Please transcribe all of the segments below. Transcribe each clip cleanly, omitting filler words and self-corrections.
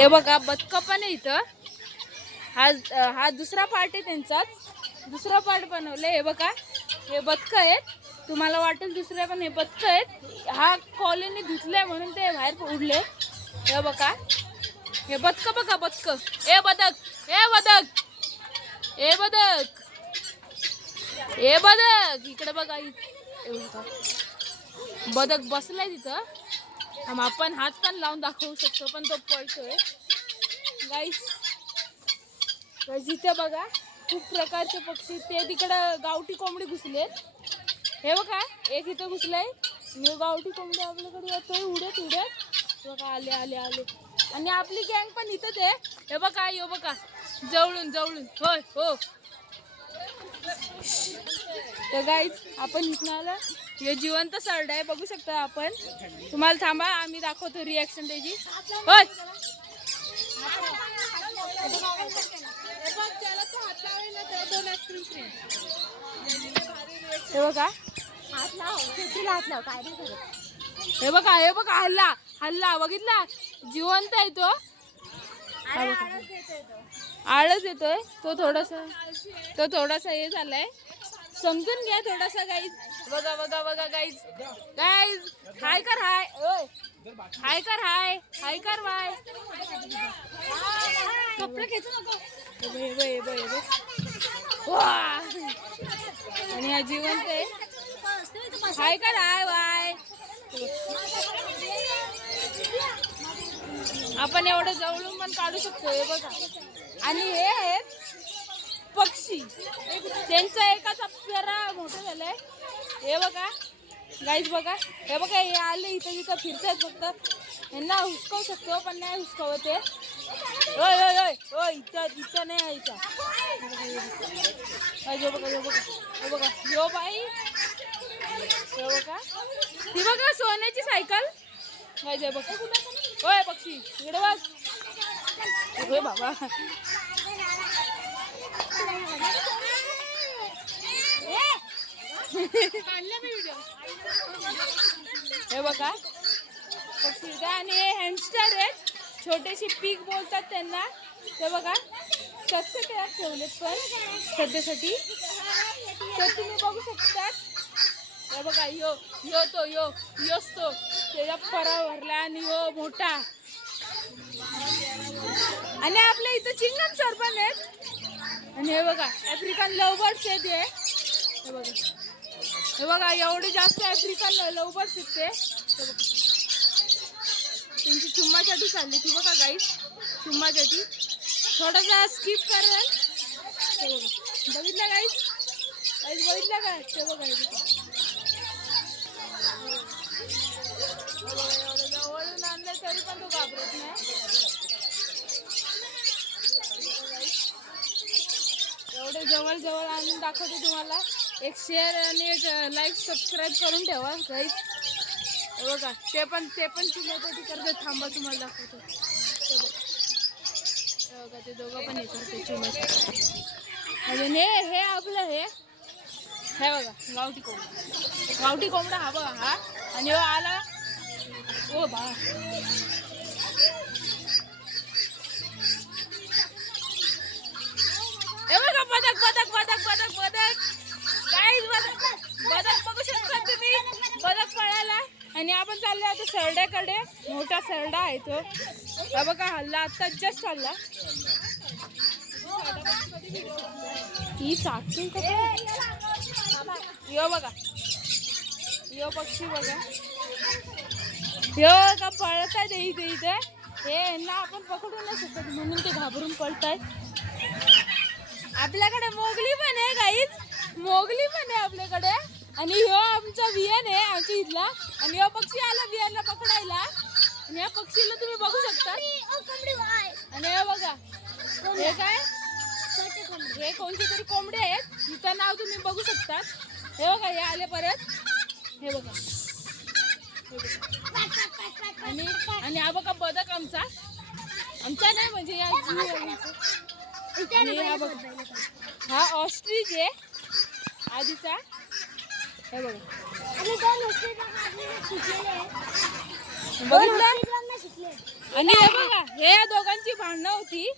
हे बघा बदक पण आहे इथं. हा दुसरा पार्ट आहे त्यांचाच. दुसरा पार्ट बनवले. हे बघा हे बदक आहेत. तुम्हाला वाटेल दुसऱ्या पण हे बदक आहेत. हा कॉलनी धुतलाय म्हणून ते बाहेर उडले. हे बघा हे बदक बघा बदक. ए बदक ए बदक ए बदक ए बदक इकडे बघा. बदक बसलाय तिथं. आपण हात पण लावून दाखवू शकतो पण तो पळतोय. गाईस इथे बघा खूप प्रकारचे पक्षी. ते तिकडं गावठी कोंबडी घुसलेत. हे बघा एक इथं घुसलाय. आणि गावठी कोंबडी आपल्याकडे येतोय उडत उडत. बघा आले आले आले. आणि आपली गँग पण इथंच आहे. हे बघा हे बघा जवळून जवळून. होय हो. तर गाईज आपण इथं आला. हे जिवंत सरडा आहे बघू शकता आपण. तुम्हाला थांबा आम्ही दाखवतो रिॲक्शन त्याची. होय हे बघा हात लाव काय नाही करत. हे बघा हल्ला हल्ला बघितला. जिवंत आहे तो. आळस येतोय तो थोडासा हे झालाय. समजून घ्या थोडासा गाईज. बघा बघा बघा गाईज गाईज हाय कर हाय. ओय हाय कर हाय हाय कर बाय. कपडे खेचू नको. आणि हा जिवंत आहे. हाय कर हाय बाय. आपण एवढं जवळून पण काढू शकतो. हे बघा आणि हे आहेत पक्षी. त्यांचं एकाच पेरा मोठं झालंय. हे बघा गाईज बघा. हे बघा हे आले इथं इथं फिरतात. फक्त यांना हुसकवू शकतो पण नाही हुसकवत ते. ओय ओय ओय ओय इथं नाही यायचा. हे बघा हे बघा यो बाई. हे बघा ती बघा सोन्याची सायकल. गाईज हे बघा. ओय पक्षी इकडे बघ. होय बाबा हे बघा पक्षी. आणि हे हॅमस्टर आहेत. छोटेशी पीक बोलतात त्यांना. ते बघा कसे तयार ठेवलेत पण सध्यासाठी. तर तुम्ही बघू शकता. हे बघा यो यो तो योच तो त्याच्या परा भरला. आणि यो मोठा. आणि आपल्या इथं चिंगम सर पण आहेत. आणि हे बघा आफ्रिकन लवबर्ड्स आहेत. हे बघा एवढे जास्त आफ्रिकन लवबर्ड्स आहेत ते. त्यांची चुम्मासाठी चालली ती बघा गाईस. चुम्मासाठी थोडासा स्किप करेल. बघितलं गाईस गाईस बघितलं का. ते बघा एवढं जवळून आणलं तरी पण तो घाबरत नाही. एवढे जवळ जवळ आणून दाखवते तुम्हाला. एक शेअर आणि एक लाईक सबस्क्राईब करून ठेवा गाईस. बघा ते पण चुम्यासाठी करतात. थांबा तुम्हाला दाखवतो. बघा ते दोघं पण हे करते चुम्यासाठी. आणि हे आपलं हे बघा गावठी कोंबडा हा बघा हा. आणि आला ओ बा. हे बघा बदक बदक बदक बदक बदक गाईस. बदक बघू शकता तुम्ही. बदक पळाला. आणि आपण चाललो आता सरड्याकडे. मोठा सरडा आहे तो. हा बघा हल्ला आता जस्ट हल्ला. ही चाकून यो बघा यो पक्षी बघा. यो का पळतायत इथे इथे. हे यांना आपण पकडू नाही शकत म्हणून ते घाबरून पळतायत. आपल्याकडे मोगली पण आहे गाईज. मोगली पण आहे आपल्याकडे. आणि ह्यो आमचा वियन आहे आमच्या इथला. आणि ह्यो पक्षी आला वियनला पकडायला. आणि या पक्षीला तुम्ही बघू शकता. आणि हे बघा हे काय हे कोणती तरी कोंबडे आहेत. तिचं नाव तुम्ही बघू शकता. हे बघा हे आले परत. हे बघा आणि हा बघा बदक आमचा नाही म्हणजे या आणि हा ऑस्ट्रिच आहे आधीचा. हे बघा बघितलं आणि हे बघा हे दोघांची भांडणं होती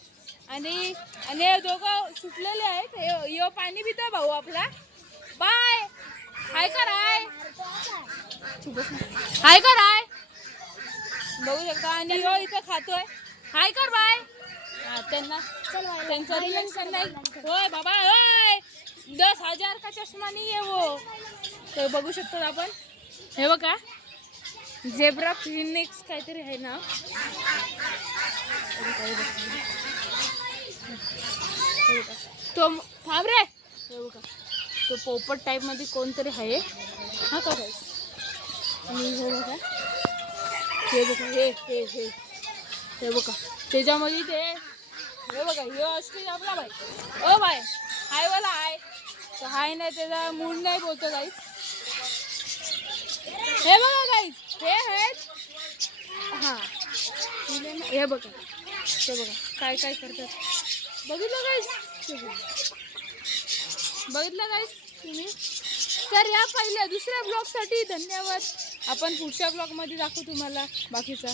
आणि आणि हे दोघं सुटलेले आहेत. यो पाणी पितो भाऊ आपला. बाय हाय कराय हाय कराय बघू शकता. आणि यो इथं खातोय. हाय कर बाय. त्यांना त्यांचं रिएक्शन नाही. होय बाबा होय 10,000 का चष्मा नाही आहे वो. ते बघू शकतो आपण. हे बघा झेब्रा फिनिक्स काहीतरी आहे ना. तो थांब रे. हे बघा तो पोपट टाईप मध्ये कोणतरी आहे हा का काय. आणि हे बघा हे बघा हे हे हे हे बघा त्याच्यामध्ये ते हे बघा हे असते आपला बाय. ओ बाय हाय वाला हाय तर हाय नाही त्याचा मूड नाही बोलतो गाईस. हे बघा गाईस हे आहेत हा हे बघा ते बघा काय काय करतात. बघितलं गाईस बघितलं गाईस तुम्ही. तर या पहिल्या दुसऱ्या ब्लॉगसाठी धन्यवाद. आपण पुढच्या ब्लॉगमध्ये दाखवू तुम्हाला बाकीचा.